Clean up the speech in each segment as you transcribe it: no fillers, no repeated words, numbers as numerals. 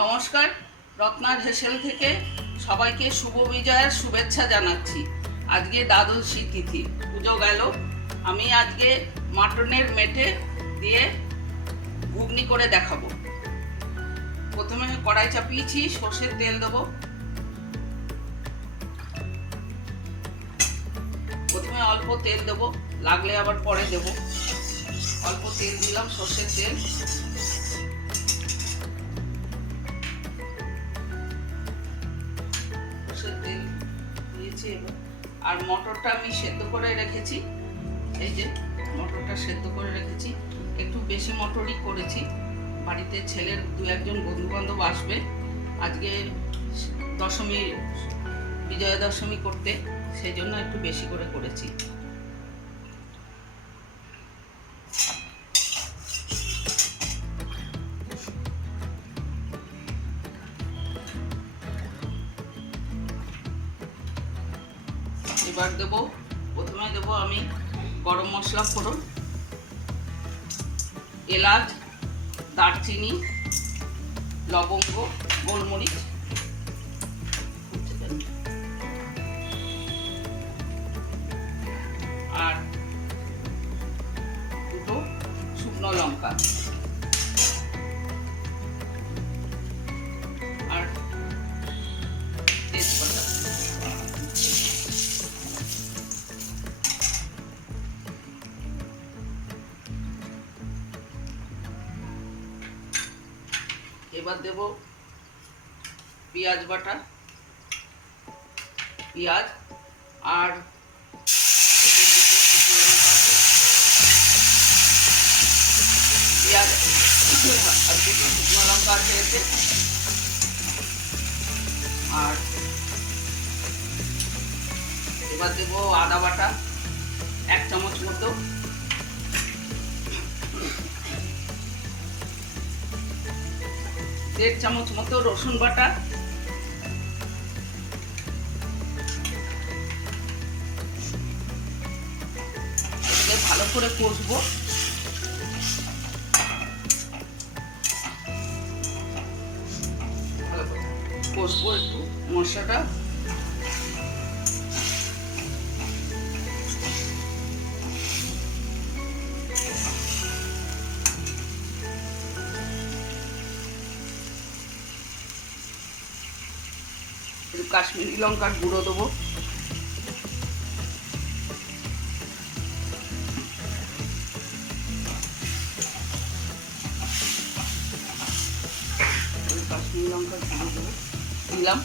নমস্কার, রত্নার হেসেল থেকে সবাইকে শুভ বিজয়ের শুভেচ্ছা জানাচ্ছি। আজকে দ্বাদশী তিথি, পুজো গেল। আমি আজকে মাটনের মেটে দিয়ে ঘুগনি করে দেখাবো। প্রথমে কড়াই চাপিয়েছি, সর্ষের তেল দেবো। প্রথমে অল্প তেল দেবো, লাগলে আবার পরে দেবো। অল্প তেল দিলাম, সর্ষের তেল। তেল দিয়েছি এবার। আর মটরটা আমি সেদ্ধ করে রেখেছি, এই যে মটরটা সেদ্ধ করে রেখেছি। একটু বেশি মটরই করেছি, বাড়িতে ছেলের দু একজন বন্ধু বান্ধব আসবে আজকে দশমী, বিজয়া দশমী করতে, সেই জন্য একটু বেশি করে করেছি। এবার দেবো, প্রথমে দেবো আমি গরম মশলা ফোড়ন, এলাচ, দারচিনি, লবঙ্গ, গোলমরিচ, আর দুটো শুকনো লঙ্কা, আর তেজপাতা। এবার দেব পেঁয়াজ বাটা, পেঁয়াজ আর পেঁয়াজ আর দুটো শুকনো লঙ্কা আছে এতে। আর এবার দেব আদা বাটা 1 চামচ মতো, দেড় চামচ মতো রসুন বাটা, ভালো করে কষবো। কষবো একটু মশলাটা। কাশ্মীরি লঙ্কার গুঁড়ো দেবো, কাশ্মীরি লঙ্কার গুঁড়ো দেবো, দিলাম।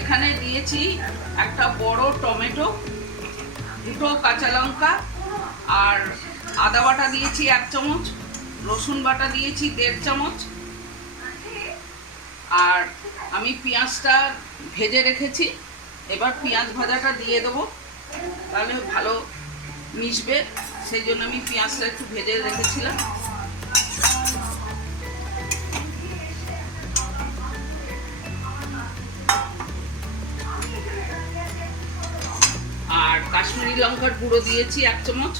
এখানে দিয়েছি একটা বড় টমেটো, দুটো কাঁচা লঙ্কা, আর আদা বাটা দিয়েছি 1 চামচ, রসুন বাটা দিয়েছি 1.5 চামচ। আর আমি পেঁয়াজটা ভেজে রেখেছি, এবার পেঁয়াজ ভাজাটা দিয়ে দেবো, তাহলে ভালো মিশবে। সেই জন্য আমি পেঁয়াজটা একটু ভেজে রেখেছিলাম। আর কাশ্মীরি লঙ্কার গুঁড়ো দিয়েছি 1 চামচ,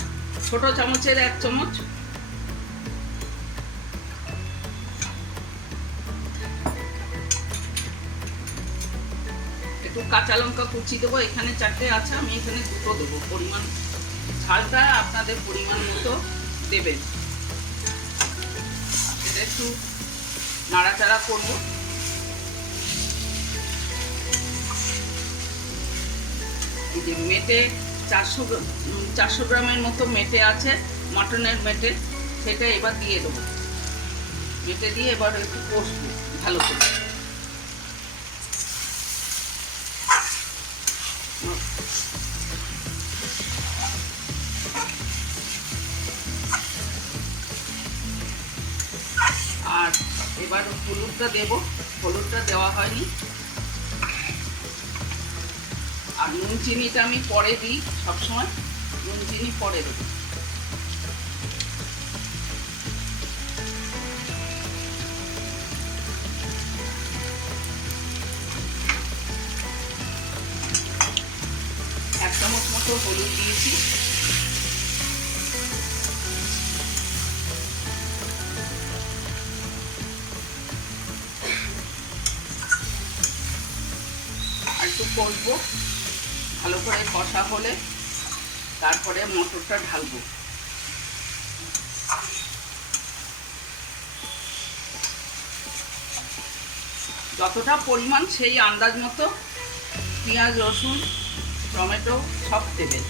ছোট চামচের 1 চামচ। একটু কাঁচা লঙ্কা কুচি দেবো, এখানে 4টে আছে, আমি এখানে 2টো দেবো। পরিমাণ ঝালটা আপনাদের পরিমাণ মতো দেবেন। এটা একটু নাড়াচাড়া করবো। যে মেটে 400 গ্রামের মতো মেটে আছে, মাটনের মেটে, সেটা এবার দিয়ে দেবো। মেটে দিয়ে এবার একটু কষবো ভালো করে। আর এবার হলুদটা দেবো, হলুদটা দেওয়া হয়নি। আর নুন চিনিটা আমি পরে দিই, সবসময় নুন চিনি পরে দেবো। মতো হলুদ দিয়েছি, আর একটু কষবো। ভালো করে কষা হলে তারপরে মটরটা ঢালবো। যতটা পরিমাণ সেই আন্দাজ মতো পেঁয়াজ, রসুন, টমেটো সব দেবেন।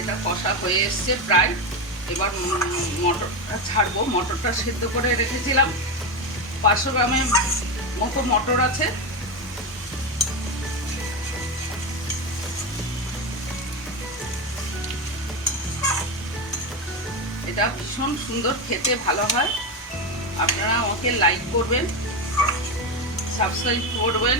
এটা কষা হয়ে এসছে প্রায়। এবার মটরটা ছাড়বো। মটরটা সেদ্ধ করে রেখেছিলাম, 500 গ্রামের মতো মটর আছে। এটা ভীষণ সুন্দর, খেতে ভালো হয়। আপনারা আমাকে লাইক করবেন, সাবস্ক্রাইব করবেন।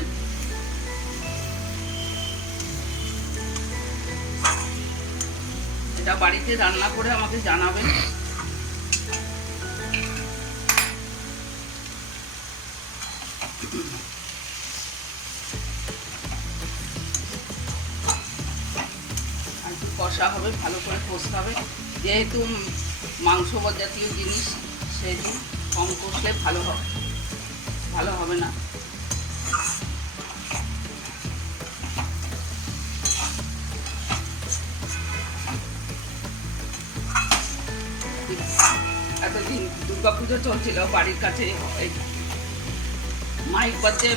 এটা বাড়িতে রান্না করে আমাকে জানাবেন। আর একটু কষা হবে, ভালো করে কষতে হবে। যেহেতু মাংস জাতীয় জিনিস, সেহেতু কম কষলে ভালো হবে না। এতদিন দুর্গাপুজো চলছিল, বাড়ির কাছে মাইক বাজছে,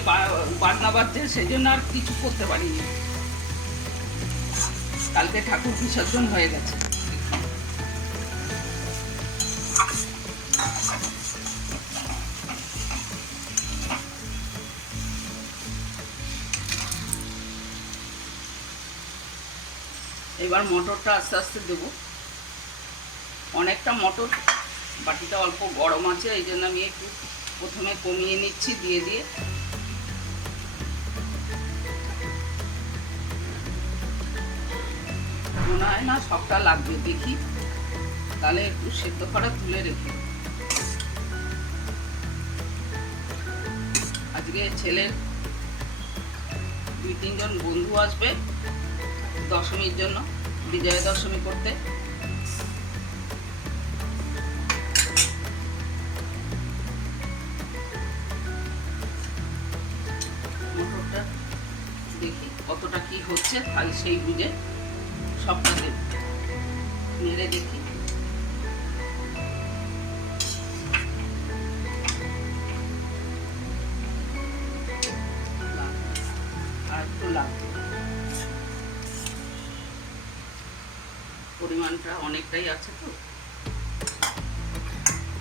বাজনা বাজছে, সেই জন্য আর কিছু করতে পারিনি। কালকে ঠাকুর বিসর্জন হয়ে গেছে। এবার মটরটা আস্তে আস্তে দেবো। অনেকটা মটর, বাটিটা অল্প গরম আছে, এই জন্য আমি একটু প্রথমে কমিয়ে নিচ্ছি দিয়ে মনে হয় না সবটা লাগবে, দেখি। তাহলে একটু সেদ্ধ করা তুলে রেখে। আজকে ছেলের 2-3 জন বন্ধু আসবে দশমীর জন্য, বিজয়া দশমী করতে। মটরটা দেখি কতটা কি হচ্ছে, তাহলে সেই বুঝে সবটা দেব। নেড়ে দেখি। আর একটু লাগবে, পরিমাণটা অনেকটাই আছে তো।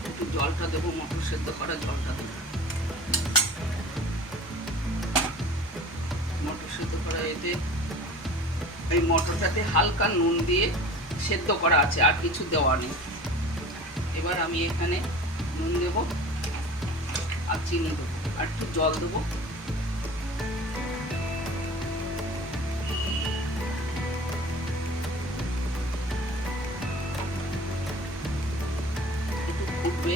একটু জলটা দেবো, মটর সেদ্ধ করা জলটা দেবো। মটর সেদ্ধ করা এতে এই মটরটাতে হালকা নুন দিয়ে সেদ্ধ করা আছে, আর কিছু দেওয়া নেই। এবার আমি এখানে নুন দেব আর চিনি দেবো, আর একটু জল দেবো। একটু ফুটবে।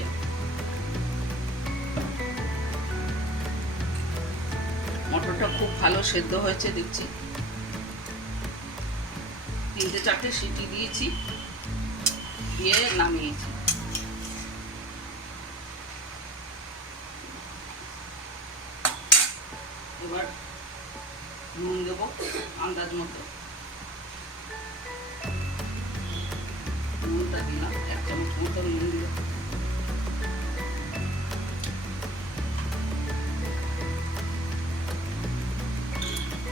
মটরটা খুব ভালো সেদ্ধ হয়েছে দেখছি। 3-4টে সিটি দিয়েছি, দিয়ে নামিয়েছি। এবার নুন দেবো আন্দাজ মতো। নুনটা দিলাম, 1 চামচ মতো নুন দিলাম।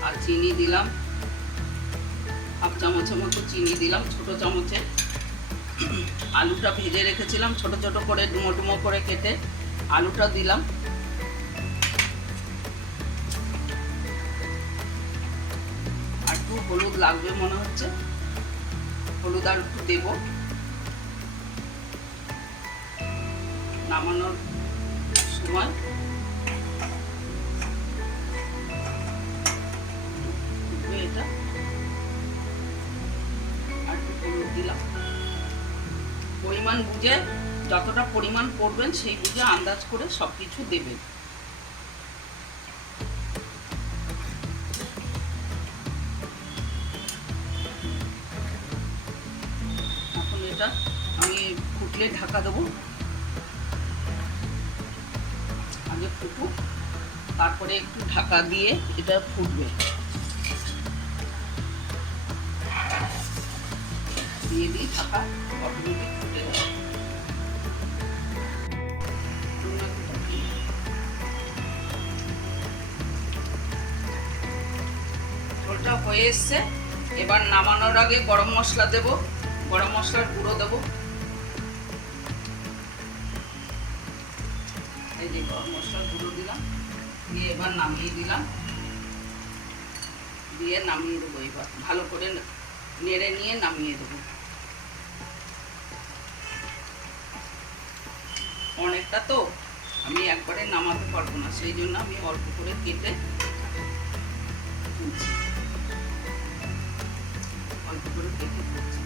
আর চিনি দিলাম, 1/2 চামচের মতো চিনি দিলাম, ছোট চামচে। আলুটা ভেজে রেখেছিলাম ছোট ছোট করে, ডুমো ডুমো করে কেটে আলুটা দিলাম। আর একটু হলুদ লাগবে মনে হচ্ছে, হলুদ আর একটু দেব। নামানোর সময় এটা আর একটু হলুদ দিলাম। পরিমাণ বুঝে যতটা পরিমাণ করবেন সেই বুঝে আন্দাজ করে সব কিছু দেবেন। এখন এটা আমি ফুটলে ঢাকা দেবো, আগে ফুটুক, তারপরে একটু ঢাকা দিয়ে এটা ফুটবে, দিয়ে দিই ঢাকা, অটোমেটিক ফুটে যাবে। ঝোলটা হয়ে এসছে, এবার নামানোর আগে গরম মশলা দেব, গরম মশলার গুঁড়ো দেবো, এই যে গরম মশলার গুঁড়ো দিলাম, দিয়ে এবার নামিয়ে দিলাম, দিয়ে নামিয়ে দেবো। এবার ভালো করে নেড়ে নিয়ে নামিয়ে দেবো। অনেকটা তো আমি একবারে নামাতে পারবো না, সেই জন্য আমি অল্প করে কেটে তুলছি, অল্প করে কেটে তুলছি।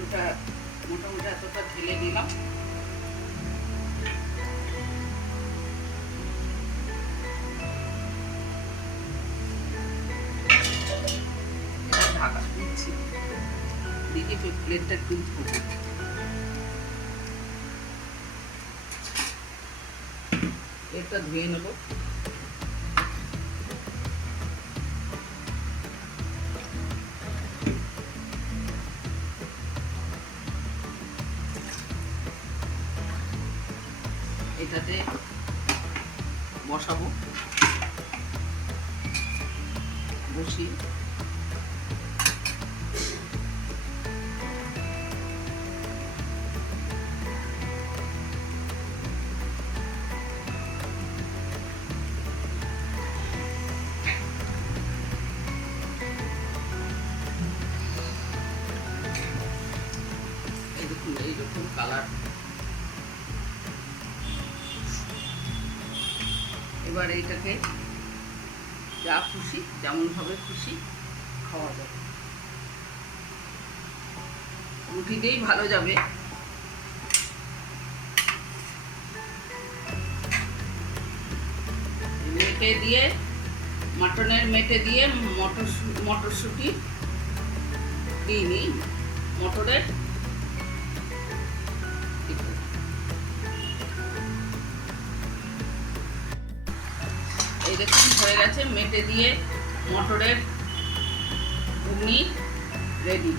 এটা মোটামুটি এতটা ঢেলে দিলাম, ঢাকা দিচ্ছি, দিকে প্লেটটা তুলবো, প্লেটটা ধুয়ে নেব। এটাতে বসাবো, বসিয়ে এইরকম কালার। এবার এইটাকে যা খুশি, যেমনভাবে খুশি খাওয়া যাবে, রুটি দিয়েই ভালো যাবে। মেটে দিয়ে, মাটনের মেটে দিয়ে মটরশুঁটি দিইনি, মটরের এই দেখুন হয়ে গেছে, মেটে দিয়ে মটরের ঘুগনি রেডি।